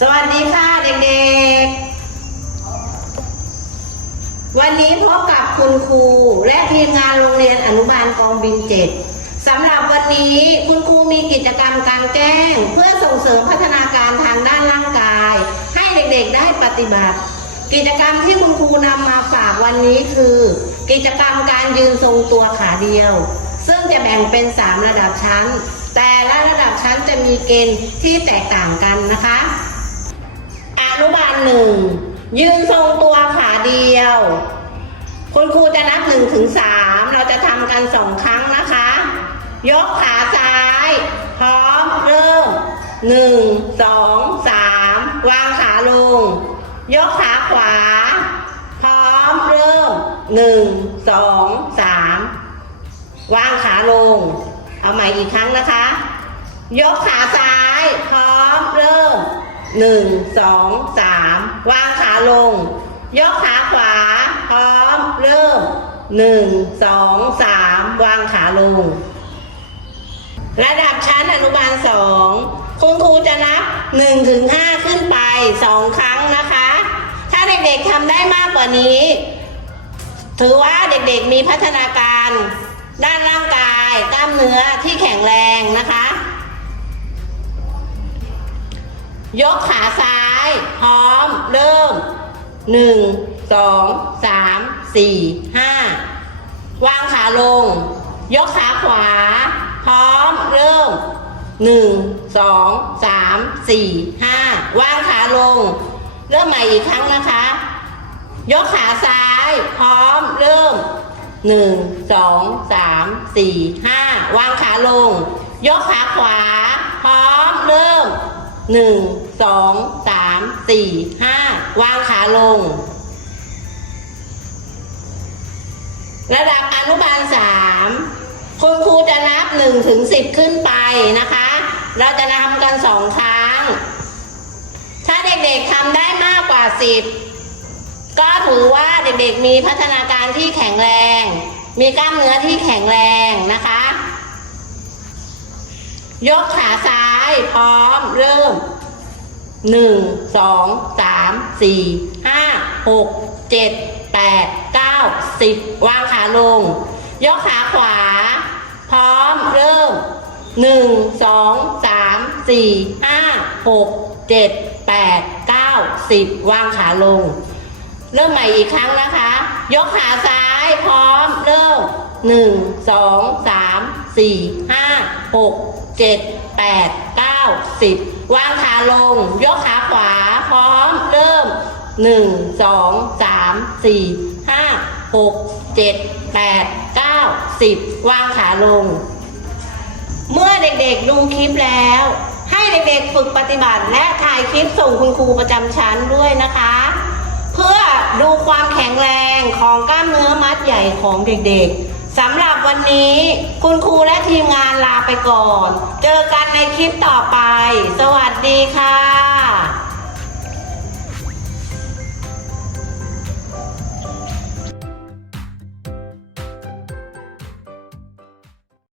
สวัสดีค่ะเด็กๆ วันนี้พบกับคุณครูและทีมงานโรงเรียนอนุบาลกองบินเจ็ดสำหรับวันนี้คุณครูมีกิจกรรมกลางแจ้ง เพื่อส่งเสริมพัฒนาการทางด้านร่างกาย ให้เด็กๆได้ปฏิบัติ กิจกรรมที่คุณครูนำมาฝากวันนี้คือ กิจกรรมการยืนทรงตัวขาเดียว ซึ่งจะแบ่งเป็น 3 ระดับชั้น แต่ละระดับชั้นจะมีเกณฑ์ที่แตกต่างกันนะคะ บาลหนึ่งยืนทรงตัวขาเดียว คุณครูจะนับหนึ่งถึงสามเราจะทำกันสองครั้งนะคะ ยกขาซ้าย พร้อมเริ่มหนึ่งสองสามวางขาลง ยกขาขวา พร้อมเริ่มหนึ่งสองสามวางขาลง เอาใหม่อีกครั้งนะคะ ยกขาซ้าย พร้อมเริ่ม หนึ่งสองสามวางขาลง ยกขาขวา พร้อม เริ่มหนึ่งสองสามวางขาลง ระดับชั้นอนุบาลสองคุณครูจะนับหนึ่งถึงห้าขึ้นไปสองครั้งนะคะ ถ้าเด็กๆทำได้มากกว่านี้ ถือว่าเด็กๆมีพัฒนาการ ด้านร่างกายกล้ามเนื้อที่แข็งแรงนะคะ ยกขาซ้าย พร้อม เริ่มหนึ่งสองสามสี่ห้าวางขาลง ยกขาขวา พร้อม เริ่มหนึ่งสองสามสี่ห้าวางขาลง เริ่มใหม่อีกครั้งนะคะ ยกขาซ้าย พร้อม เริ่มหนึ่งสองสามสี่ห้าวางขาลง ยกขาขวา พร้อม เริ่ม หนึ่งสองสามสี่ห้าวางขาลง ระดับอนุบาลสามคุณครูจะนับหนึ่งถึงสิบขึ้นไปนะคะ เราจะทำกันสองครั้ง ถ้าเด็กๆทำได้มากกว่าสิบก็ถือว่าเด็กๆมีพัฒนาการที่แข็งแรง มีกล้ามเนื้อที่แข็งแรงนะคะ ยกขาซ้ายพร้อมเริ่มหนึ่งสองสามสี่ห้าหกเจ็ดแปดเก้าสิบวางขาลง ยกขาขวา พร้อมเริ่มหนึ่งสองสามสี่ห้าหกเจ็ดแปดเก้าสิบวางขาลง เริ่มใหม่อีกครั้งนะคะ ยกขาซ้ายพร้อมเริ่มหนึ่งสองสามสี่ห้าหก เจ็ดแปดเก้าสิบวางขาลง ยกขาขวาพร้อมเริ่มหนึ่งสองสามสี่ห้าหกเจ็ดแปดเก้าสิบวางขาลง เมื่อเด็กๆดูคลิปแล้ว ให้เด็กๆฝึกปฏิบัติและถ่ายคลิปส่งคุณครูประจำชั้นด้วยนะคะ เพื่อดูความแข็งแรงของกล้ามเนื้อมัดใหญ่ของเด็กๆ สำหรับวันนี้คุณครูและทีมงานลาไปก่อน เจอกันในคลิปต่อไป สวัสดีค่ะ